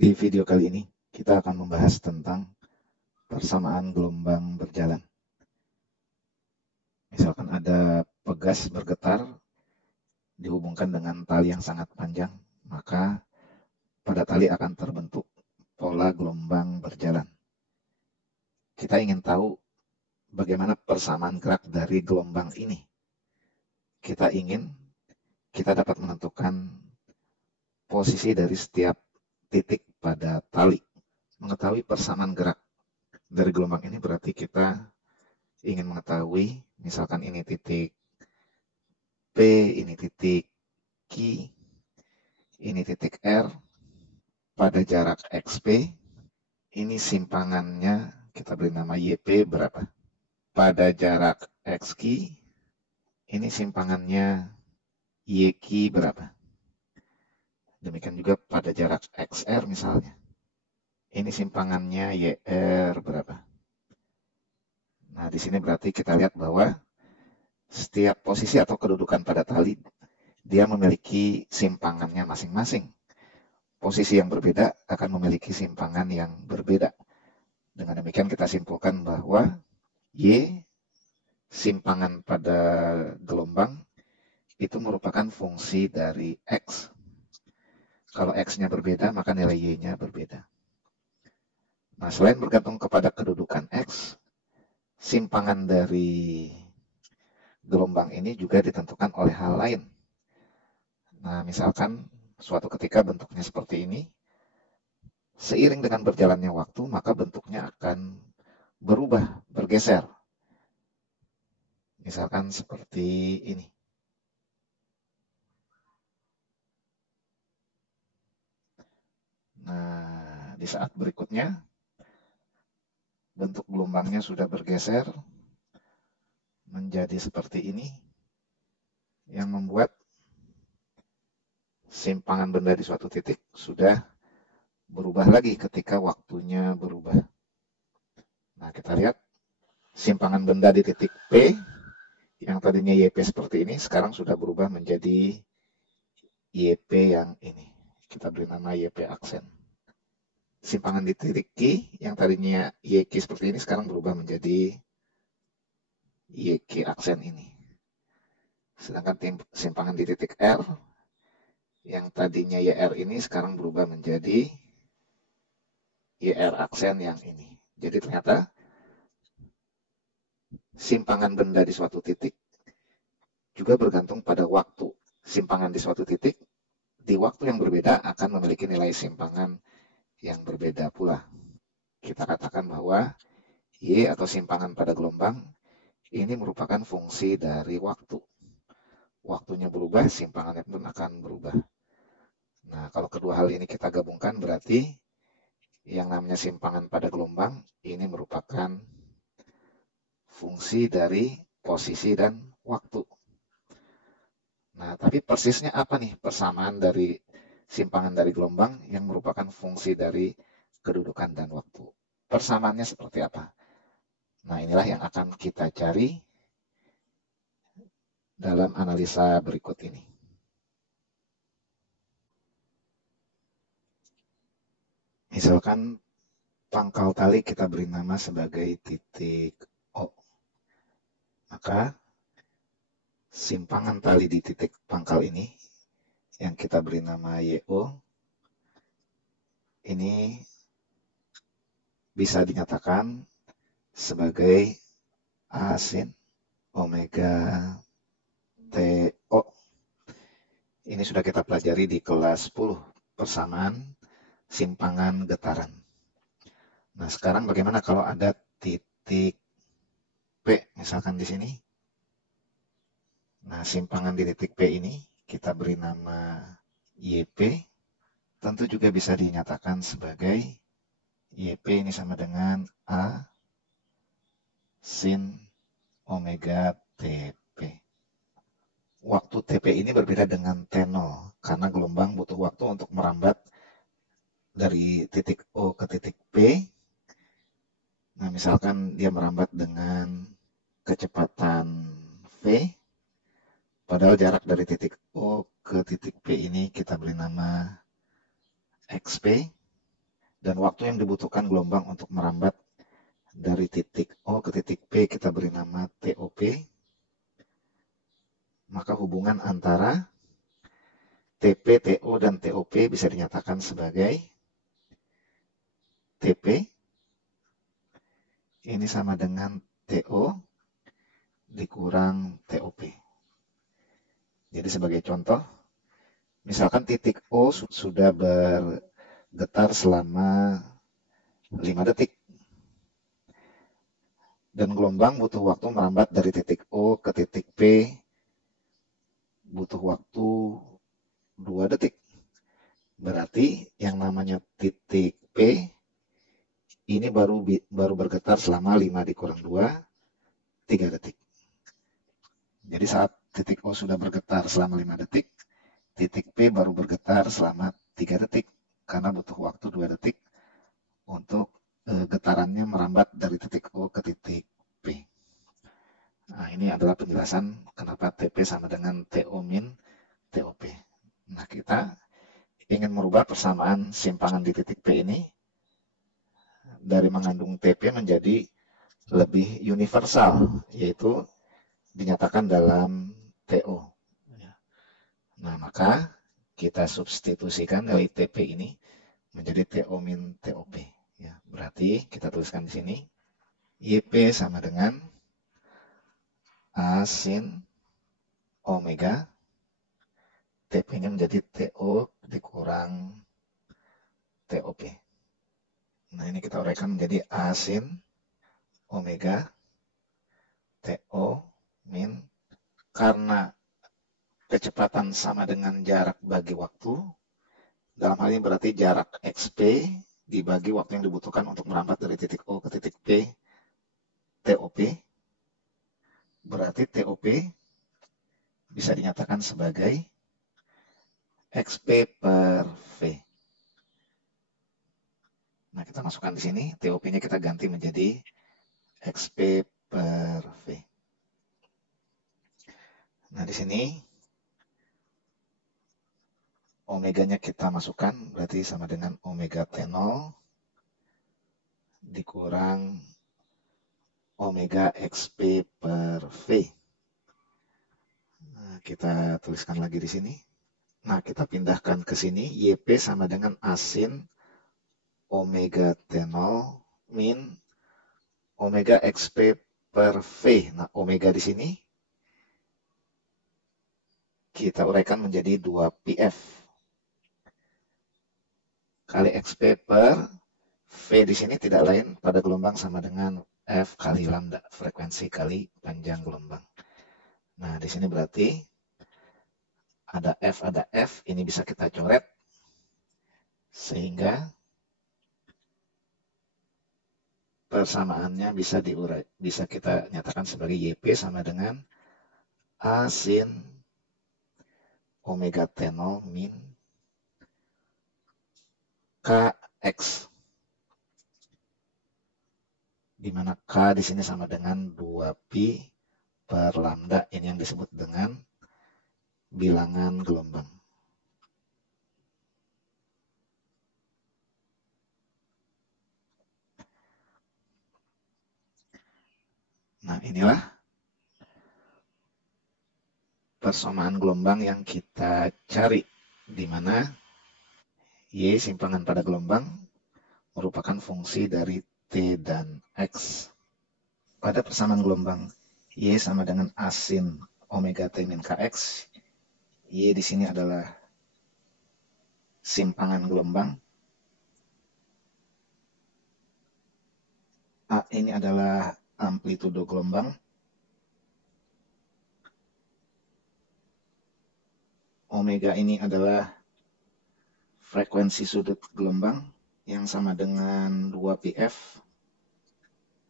Di video kali ini, kita akan membahas tentang persamaan gelombang berjalan. Misalkan ada pegas bergetar dihubungkan dengan tali yang sangat panjang, maka pada tali akan terbentuk pola gelombang berjalan. Kita ingin tahu bagaimana persamaan gerak dari gelombang ini. Kita dapat menentukan posisi dari setiap titik pada tali. Mengetahui persamaan gerak dari gelombang ini berarti kita ingin mengetahui, misalkan ini titik P, ini titik Q, ini titik R, pada jarak XP, ini simpangannya kita beri nama YP berapa. Pada jarak XQ, ini simpangannya YQ berapa. Demikian juga pada jarak XR misalnya. Ini simpangannya YR berapa. Nah, di sini berarti kita lihat bahwa setiap posisi atau kedudukan pada tali, dia memiliki simpangannya masing-masing. Posisi yang berbeda akan memiliki simpangan yang berbeda. Dengan demikian kita simpulkan bahwa Y, simpangan pada gelombang, itu merupakan fungsi dari X. Kalau X-nya berbeda, maka nilai Y-nya berbeda. Nah, selain bergantung kepada kedudukan X, simpangan dari gelombang ini juga ditentukan oleh hal lain. Nah, misalkan suatu ketika bentuknya seperti ini, seiring dengan berjalannya waktu, maka bentuknya akan berubah, bergeser. Misalkan seperti ini. Nah, di saat berikutnya, bentuk gelombangnya sudah bergeser menjadi seperti ini, yang membuat simpangan benda di suatu titik sudah berubah lagi ketika waktunya berubah. Nah, kita lihat simpangan benda di titik P yang tadinya YP seperti ini, sekarang sudah berubah menjadi YP yang ini. Kita beri nama YP aksen. Simpangan di titik Q yang tadinya YQ seperti ini, sekarang berubah menjadi YQ aksen ini. Sedangkan simpangan di titik R yang tadinya YR ini sekarang berubah menjadi YR aksen yang ini. Jadi ternyata simpangan benda di suatu titik juga bergantung pada waktu. Simpangan di suatu titik di waktu yang berbeda akan memiliki nilai simpangan yang berbeda pula. Kita katakan bahwa Y atau simpangan pada gelombang ini merupakan fungsi dari waktu. Waktunya berubah, simpangannya pun akan berubah. Nah, kalau kedua hal ini kita gabungkan berarti yang namanya simpangan pada gelombang ini merupakan fungsi dari posisi dan waktu. Nah, tapi persisnya apa nih persamaan dari simpangan dari gelombang yang merupakan fungsi dari kedudukan dan waktu? Persamaannya seperti apa? Nah, inilah yang akan kita cari dalam analisa berikut ini. Misalkan pangkal tali kita beri nama sebagai titik O. Maka simpangan tali di titik pangkal ini yang kita beri nama YO ini bisa dinyatakan sebagai A sin omega TO. Ini sudah kita pelajari di kelas 10, persamaan simpangan getaran. Nah, sekarang bagaimana kalau ada titik P, misalkan di sini. Nah, simpangan di titik P ini kita beri nama YP, tentu juga bisa dinyatakan sebagai YP ini sama dengan A sin omega TP. Waktu TP ini berbeda dengan T0 karena gelombang butuh waktu untuk merambat dari titik O ke titik P. Nah, misalkan dia merambat dengan kecepatan V, padahal jarak dari titik O ke titik P ini kita beri nama XP. Dan waktu yang dibutuhkan gelombang untuk merambat dari titik O ke titik P kita beri nama TOP. Maka hubungan antara TP, TO, dan TOP bisa dinyatakan sebagai TP ini sama dengan TO dikurang TOP. Jadi sebagai contoh, misalkan titik O sudah bergetar selama 5 detik. Dan gelombang butuh waktu merambat dari titik O ke titik P butuh waktu 2 detik. Berarti yang namanya titik P ini baru bergetar selama 5 dikurang 2, 3 detik. Jadi saat titik O sudah bergetar selama 5 detik, titik P baru bergetar selama 3 detik. Karena butuh waktu 2 detik untuk getarannya merambat dari titik O ke titik P. Nah, ini adalah penjelasan kenapa TP sama dengan TO min TOP. Nah, kita ingin merubah persamaan simpangan di titik P ini dari mengandung TP menjadi lebih universal, yaitu dinyatakan dalam TO. Nah, maka kita substitusikan dari TP ini menjadi TO min TOP. Ya, berarti kita tuliskan di sini YP sama dengan A sin omega, TP-nya menjadi TO dikurang TOP. Nah, ini kita uraikan menjadi A sin omega TO min, karena kecepatan sama dengan jarak bagi waktu. Dalam hal ini berarti jarak XP dibagi waktu yang dibutuhkan untuk merambat dari titik O ke titik P, TOP. Berarti TOP bisa dinyatakan sebagai XP per V. Nah, kita masukkan di sini, TOP-nya kita ganti menjadi XP per V. Nah, di sini omeganya kita masukkan, berarti sama dengan omega T0 dikurang omega XP per V. Nah, kita tuliskan lagi di sini. Nah, kita pindahkan ke sini, YP sama dengan A sin omega T0 min omega XP per V. Nah, omega di sini kita uraikan menjadi 2PF kali XP per V di sini tidak lain pada gelombang sama dengan F kali lambda, frekuensi kali panjang gelombang. Nah, di sini berarti ada F, ini bisa kita coret sehingga persamaannya bisa kita nyatakan sebagai YP sama dengan A sin omega T0 min KX, di mana K di sini sama dengan 2pi per lambda, ini yang disebut dengan bilangan gelombang. Nah, inilah persamaan gelombang yang kita cari, di mana Y simpangan pada gelombang merupakan fungsi dari T dan X. Pada persamaan gelombang Y sama dengan A sin omega T min KX, Y di sini adalah simpangan gelombang, A ini adalah amplitudo gelombang, omega ini adalah frekuensi sudut gelombang yang sama dengan 2πf,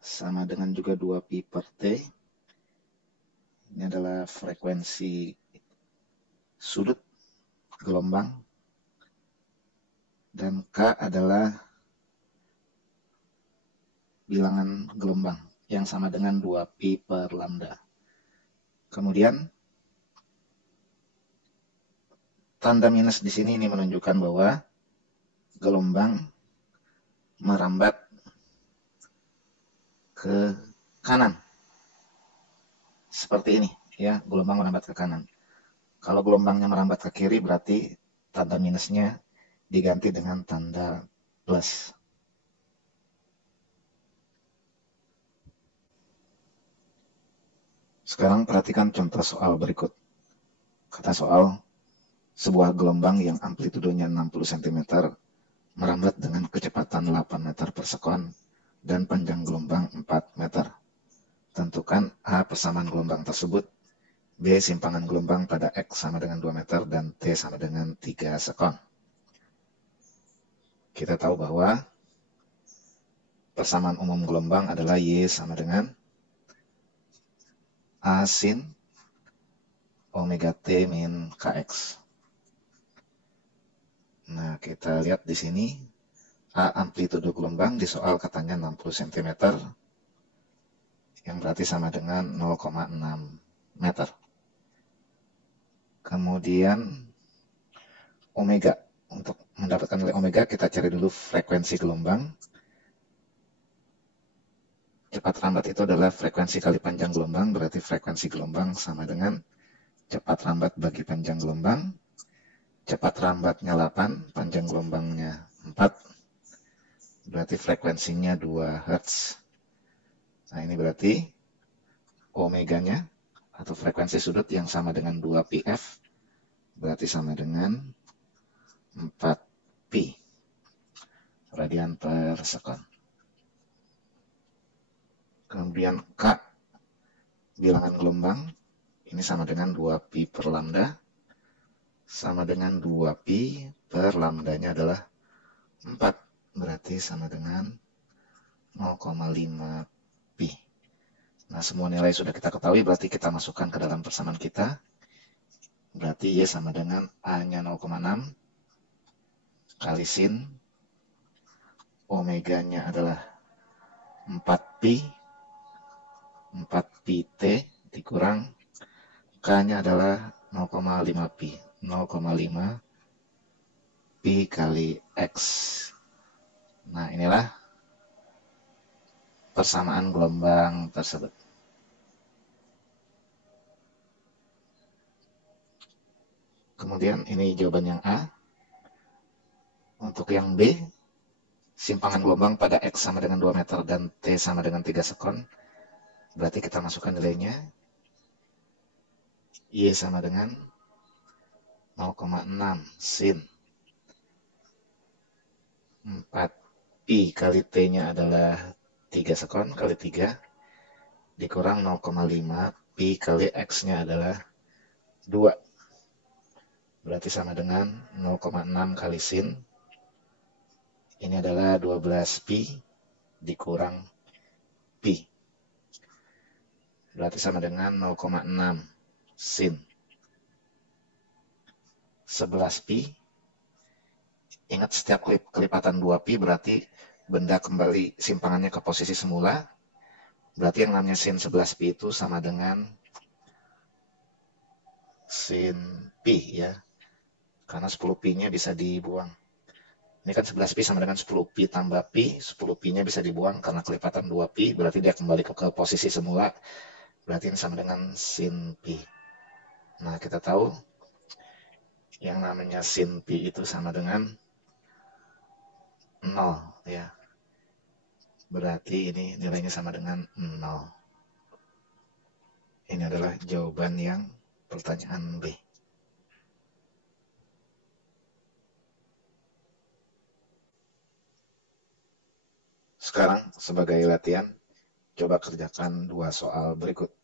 sama dengan juga 2pi per T. Ini adalah frekuensi sudut gelombang, dan K adalah bilangan gelombang yang sama dengan 2pi per lambda. Kemudian tanda minus di sini ini menunjukkan bahwa gelombang merambat ke kanan. Seperti ini ya, gelombang merambat ke kanan. Kalau gelombangnya merambat ke kiri berarti tanda minusnya diganti dengan tanda plus. Sekarang perhatikan contoh soal berikut. Kata soal, sebuah gelombang yang amplitudenya 60 cm merambat dengan kecepatan 8 meter per sekon dan panjang gelombang 4 meter. Tentukan A persamaan gelombang tersebut, B simpangan gelombang pada X sama dengan 2 meter, dan T sama dengan 3 sekon. Kita tahu bahwa persamaan umum gelombang adalah Y sama dengan A sin omega T min Kx. Nah, kita lihat di sini A amplitudo gelombang di soal katanya 60 cm, yang berarti sama dengan 0,6 meter. Kemudian omega. Untuk mendapatkan nilai omega kita cari dulu frekuensi gelombang. Cepat rambat itu adalah frekuensi kali panjang gelombang, berarti frekuensi gelombang sama dengan cepat rambat bagi panjang gelombang. Cepat rambatnya 8, panjang gelombangnya 4, berarti frekuensinya 2 Hz. Nah, ini berarti omeganya atau frekuensi sudut yang sama dengan 2πf, berarti sama dengan 4π radian per sekon. Kemudian K, bilangan gelombang, ini sama dengan 2π per lambda, sama dengan 2π per lambdanya adalah 4, berarti sama dengan 0,5π. Nah, semua nilai sudah kita ketahui, berarti kita masukkan ke dalam persamaan kita. Berarti Y sama dengan A-nya 0,6 kali sin, omeganya adalah 4π, 4πt dikurang K-nya adalah 0,5π, 0,5π kali X. Nah, inilah persamaan gelombang tersebut. Kemudian ini jawaban yang A. Untuk yang B, simpangan gelombang pada X sama dengan 2 meter dan T sama dengan 3 sekon. Berarti kita masukkan nilainya. Y sama dengan 0,6 sin 4π kali T-nya adalah 3 sekon kali 3 dikurang 0,5π kali X-nya adalah 2. Berarti sama dengan 0,6 kali sin. Ini adalah 12π dikurang π. Berarti sama dengan 0,6 sin 11π. Ingat, setiap kelipatan 2π berarti benda kembali simpangannya ke posisi semula. Berarti yang namanya sin 11π itu sama dengan sin π ya. Karena 10π-nya bisa dibuang. Ini kan 11π sama dengan 10π tambah π. 10π-nya bisa dibuang karena kelipatan 2π. Berarti dia kembali ke posisi semula. Berarti ini sama dengan sin π. Nah, kita tahu yang namanya sin π itu sama dengan 0 ya. Berarti ini nilainya sama dengan 0. Ini adalah jawaban yang pertanyaan B. Sekarang sebagai latihan, coba kerjakan 2 soal berikut.